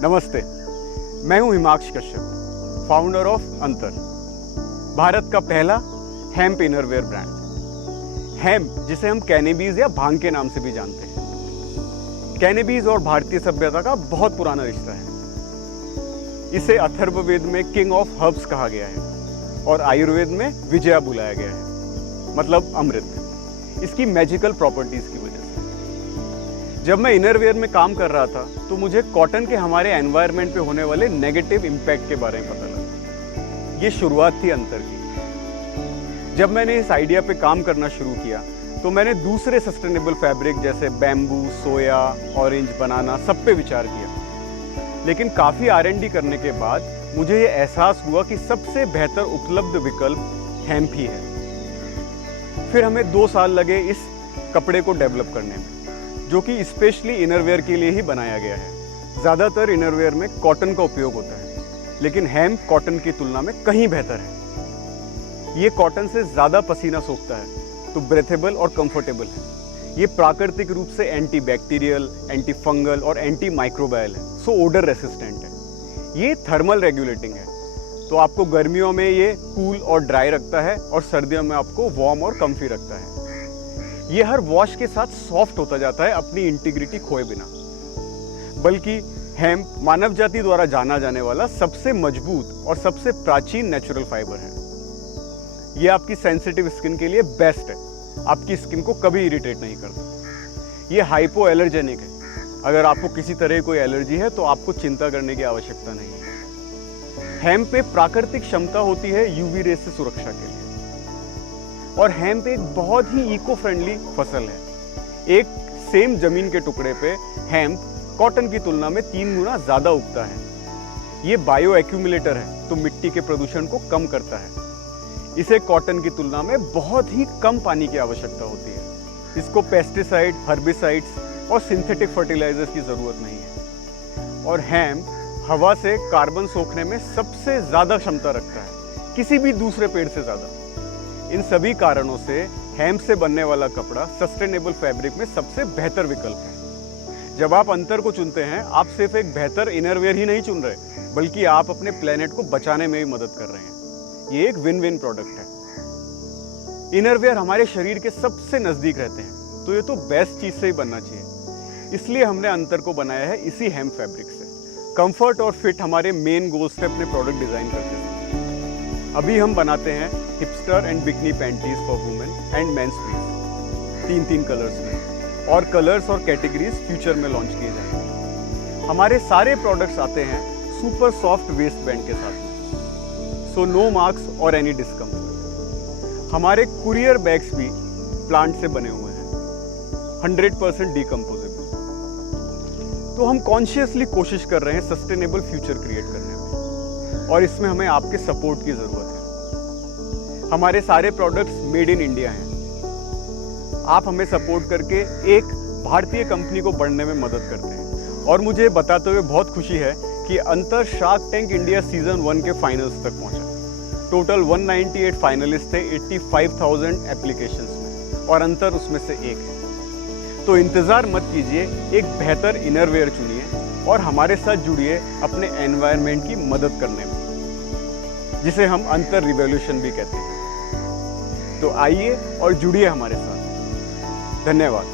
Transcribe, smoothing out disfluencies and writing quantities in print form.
नमस्ते, मैं हूं हिमांश कश्यप, फाउंडर ऑफ अंतर, भारत का पहला हेम्प इनरवेयर ब्रांड। हेम्प, जिसे हम कैनेबीज या भांग के नाम से भी जानते हैं। कैनेबीज और भारतीय सभ्यता का बहुत पुराना रिश्ता है। इसे अथर्ववेद में किंग ऑफ हर्ब्स कहा गया है और आयुर्वेद में विजया बुलाया गया है, मतलब अमृत, इसकी मैजिकल प्रॉपर्टीज की वजह से। जब मैं इनरवेयर में काम कर रहा था तो मुझे कॉटन के हमारे एनवायरनमेंट पे होने वाले नेगेटिव इम्पैक्ट के बारे में पता लगा। ये शुरुआत थी अंतर की। जब मैंने इस आइडिया पे काम करना शुरू किया तो मैंने दूसरे सस्टेनेबल फैब्रिक जैसे बैम्बू, सोया, ऑरेंज, बनाना सब पे विचार किया। लेकिन काफ़ी R&D करने के बाद मुझे ये एहसास हुआ कि सबसे बेहतर उपलब्ध विकल्प हेम्प ही है। फिर हमें 2 साल लगे इस कपड़े को डेवलप करने में, जो कि स्पेशली इनरवेयर के लिए ही बनाया गया है। ज़्यादातर इनरवेयर में कॉटन का उपयोग होता है, लेकिन हेम्प कॉटन की तुलना में कहीं बेहतर है। ये कॉटन से ज़्यादा पसीना सोखता है, तो ब्रेथेबल और कंफर्टेबल है। ये प्राकृतिक रूप से एंटी बैक्टीरियल, एंटी फंगल और एंटी माइक्रोबायल है, सो ओडर रेसिस्टेंट है। ये थर्मल रेगुलेटिंग है, तो आपको गर्मियों में ये कूल और ड्राई रखता है और सर्दियों में आपको वार्म और कम्फी रखता है। ये हर वॉश के साथ सॉफ्ट होता जाता है, अपनी इंटीग्रिटी खोए बिना। बल्कि हेम्प मानव जाति द्वारा जाना जाने वाला सबसे मजबूत और सबसे प्राचीन नेचुरल फाइबर है। ये आपकी सेंसिटिव स्किन के लिए बेस्ट है, आपकी स्किन को कभी इरिटेट नहीं करता। ये हाइपो एलर्जेनिक है, अगर आपको किसी तरह कोई एलर्जी है तो आपको चिंता करने की आवश्यकता नहीं है। हेम्प पे प्राकृतिक क्षमता होती है यूवी रे से सुरक्षा के लिए। और हेम्प एक बहुत ही इको फ्रेंडली फसल है। एक सेम जमीन के टुकड़े पे हेम्प कॉटन की तुलना में 3 गुना ज्यादा उगता है। ये बायो एक्यूमुलेटर है, तो मिट्टी के प्रदूषण को कम करता है। इसे कॉटन की तुलना में बहुत ही कम पानी की आवश्यकता होती है। इसको पेस्टिसाइड, हर्बिसाइड्स और सिंथेटिक फर्टिलाइजर्स की जरूरत नहीं है। और हेम्प हवा से कार्बन सोखने में सबसे ज्यादा क्षमता रखता है, किसी भी दूसरे पेड़ से ज्यादा। इन सभी कारणों से हेम्प से बनने वाला कपड़ा सस्टेनेबल फैब्रिक में सबसे बेहतर विकल्प है। जब आप अंतर को चुनते हैं, आप सिर्फ एक बेहतर इनरवेयर ही नहीं चुन रहे, बल्कि आप अपने प्लेनेट को बचाने में भी मदद कर रहे हैं। ये एक विन विन प्रोडक्ट है। इनरवेयर हमारे शरीर के सबसे नजदीक रहते हैं, तो ये तो बेस्ट चीज से ही बनना चाहिए। इसलिए हमने अंतर को बनाया है इसी हेम्प फैब्रिक से। कंफर्ट और फिट हमारे मेन गोल्स थे अपने प्रोडक्ट डिजाइन करते हैं। अभी हम बनाते हैं hipster and bikini panties for women and men's piece, 3 colours में, और कलर्स और कैटेगरीज फ्यूचर में लॉन्च किए जाएंगे। हमारे सारे प्रोडक्ट्स आते हैं सुपर सॉफ्ट वेस्ट बैंड के साथ में, सो नो मार्क्स और एनी डिस्कम्फर्ट। हमारे कुरियर बैग्स भी प्लांट से बने हुए हैं, 100% डीकम्पोजेबल। तो हम कॉन्शियसली कोशिश कर रहे हैं सस्टेनेबल फ्यूचर क्रिएट करने में, और इसमें हमें आपके सपोर्ट की जरूरत है। हमारे सारे प्रोडक्ट्स मेड इन इंडिया हैं। आप हमें सपोर्ट करके एक भारतीय कंपनी को बढ़ने में मदद करते हैं। और मुझे बताते हुए बहुत खुशी है कि अंतर शार्क टैंक इंडिया सीजन 1 के फाइनल्स तक पहुंचा। टोटल 198 फाइनलिस्ट थे 85,000 एप्लीकेशंस में, और अंतर उसमें से एक है। तो इंतजार मत कीजिए, एक बेहतर इनरवेयर चुनिए और हमारे साथ जुड़िए अपने एनवायरनमेंट की मदद करने में, जिसे हम अंतर रिवॉल्यूशन भी कहते हैं। तो आइए और जुड़िए हमारे साथ। धन्यवाद।